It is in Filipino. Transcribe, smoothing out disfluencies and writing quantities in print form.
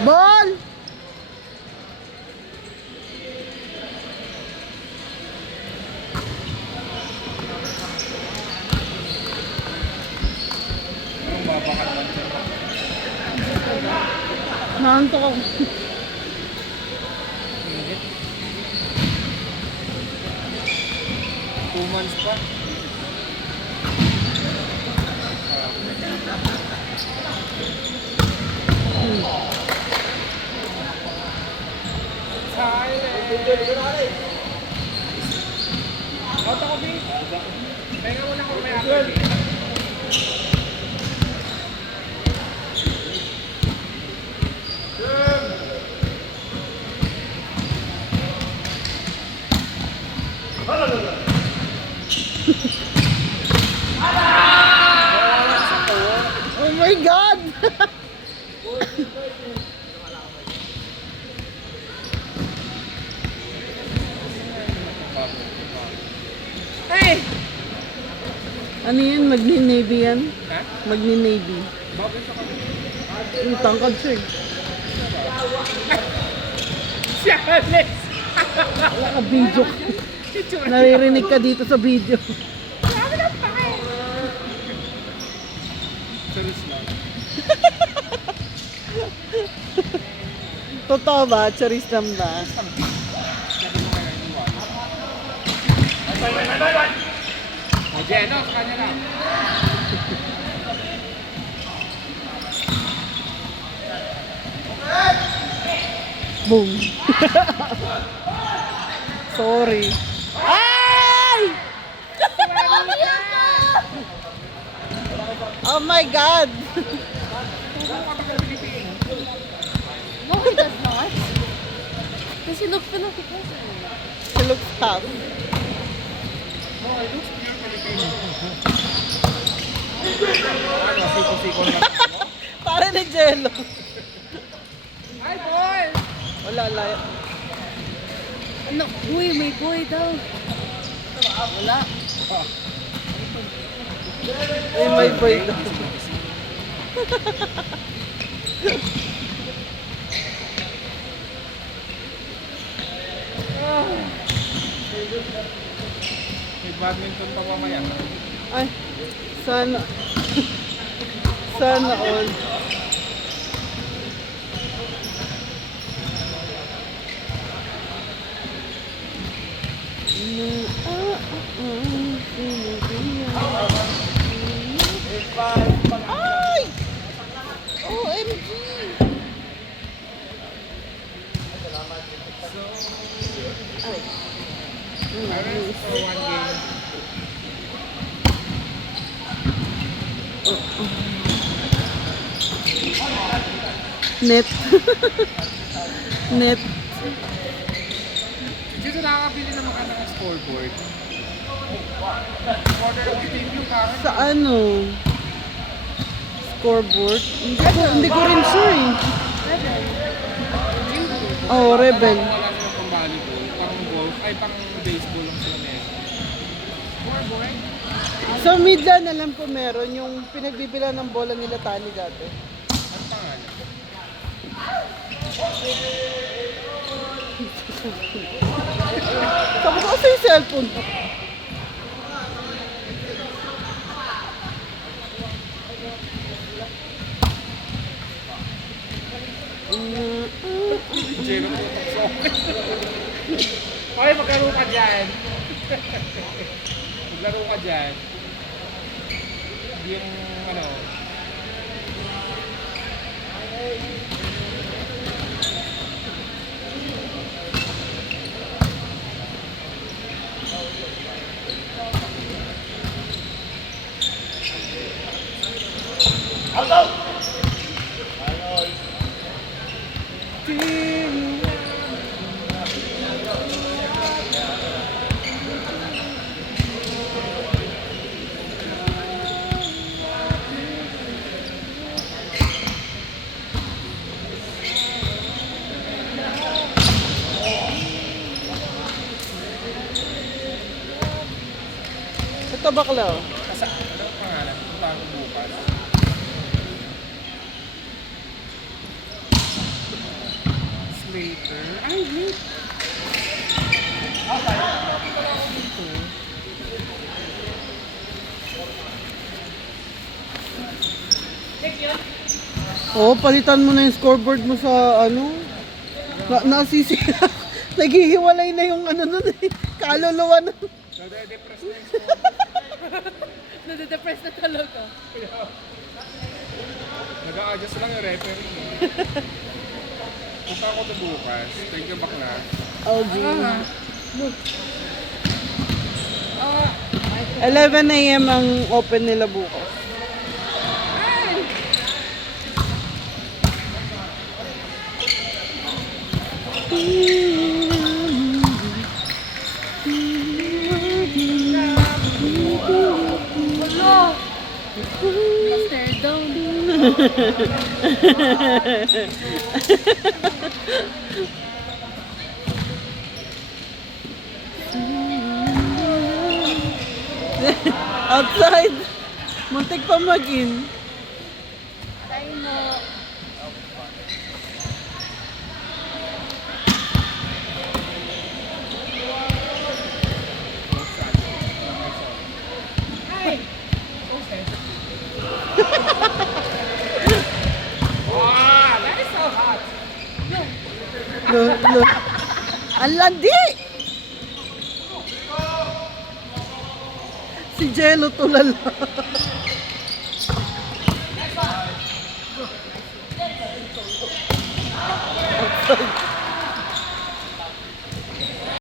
Ball! Naantok ako. 2 months pa. Auto ko, Bing. Pahinga muna ko may ako. Oh my God! Hey! Ano yan? Magni-navy yan? Ha? Magni-navy. Bakit sa kami? Yung tangkad siya eh. Si Alex! Wala ka video. Naririnig ka dito sa video. Marami lang pa eh! Charis lang. Totoo ba? Charis lang ba? O, Jeno, sa kanya lang. Boom. Sorry. Ay! Oh my God! No, he does not. Because he looks Filipino. She looks tough. Ano, siko-siko na lang. Para ni Jello. Hi, boy! Wala, wala. No, boy, may boy daw. Wala. Ay, may boy daw. May badminton pa mamaya. Ay, sana. Sana all. Ay! OMG! Ay. Alright, so 1 game. Net. Net. Dito nakakabili ng magandang scoreboard. Order of the team yung parang. Sa ano? Scoreboard? Hindi ko rin sure eh. Oh, Rebel. Wala silang pang volleyball, pang golf, ay pang baseball lang sila meron. Scoreboard? Sa Midland, alam ko meron yung pinagbibilan ng bola nila Tani dati. Ang pangalan? Sabi ko kasi yung cellphone ko. Jeno po so. Okay, maglaro ka dyan. Maglaro ka dyan. Yung ano. Ito bakla oh. Nasa bago bukas. Slater. Ay, wait. Dito. Oo, palitan mo na yung scoreboard mo sa ano. Nasisira. Naghihiwalay na yung ano nun eh. Kaluluwa na. Nade-depress na yung score. Nade-depress na talaga. Nag-a-adjust lang yung referee. Punta ako to bukas. Thank you, bakla. OG. Ah, 11 a.m. ang open nila bukas. Wala! Stare down. Outside. Muntik pa mag-in. Tayo mo. ah, that is so hot. Lo. Ang landi! Si Jello tulala. Outside.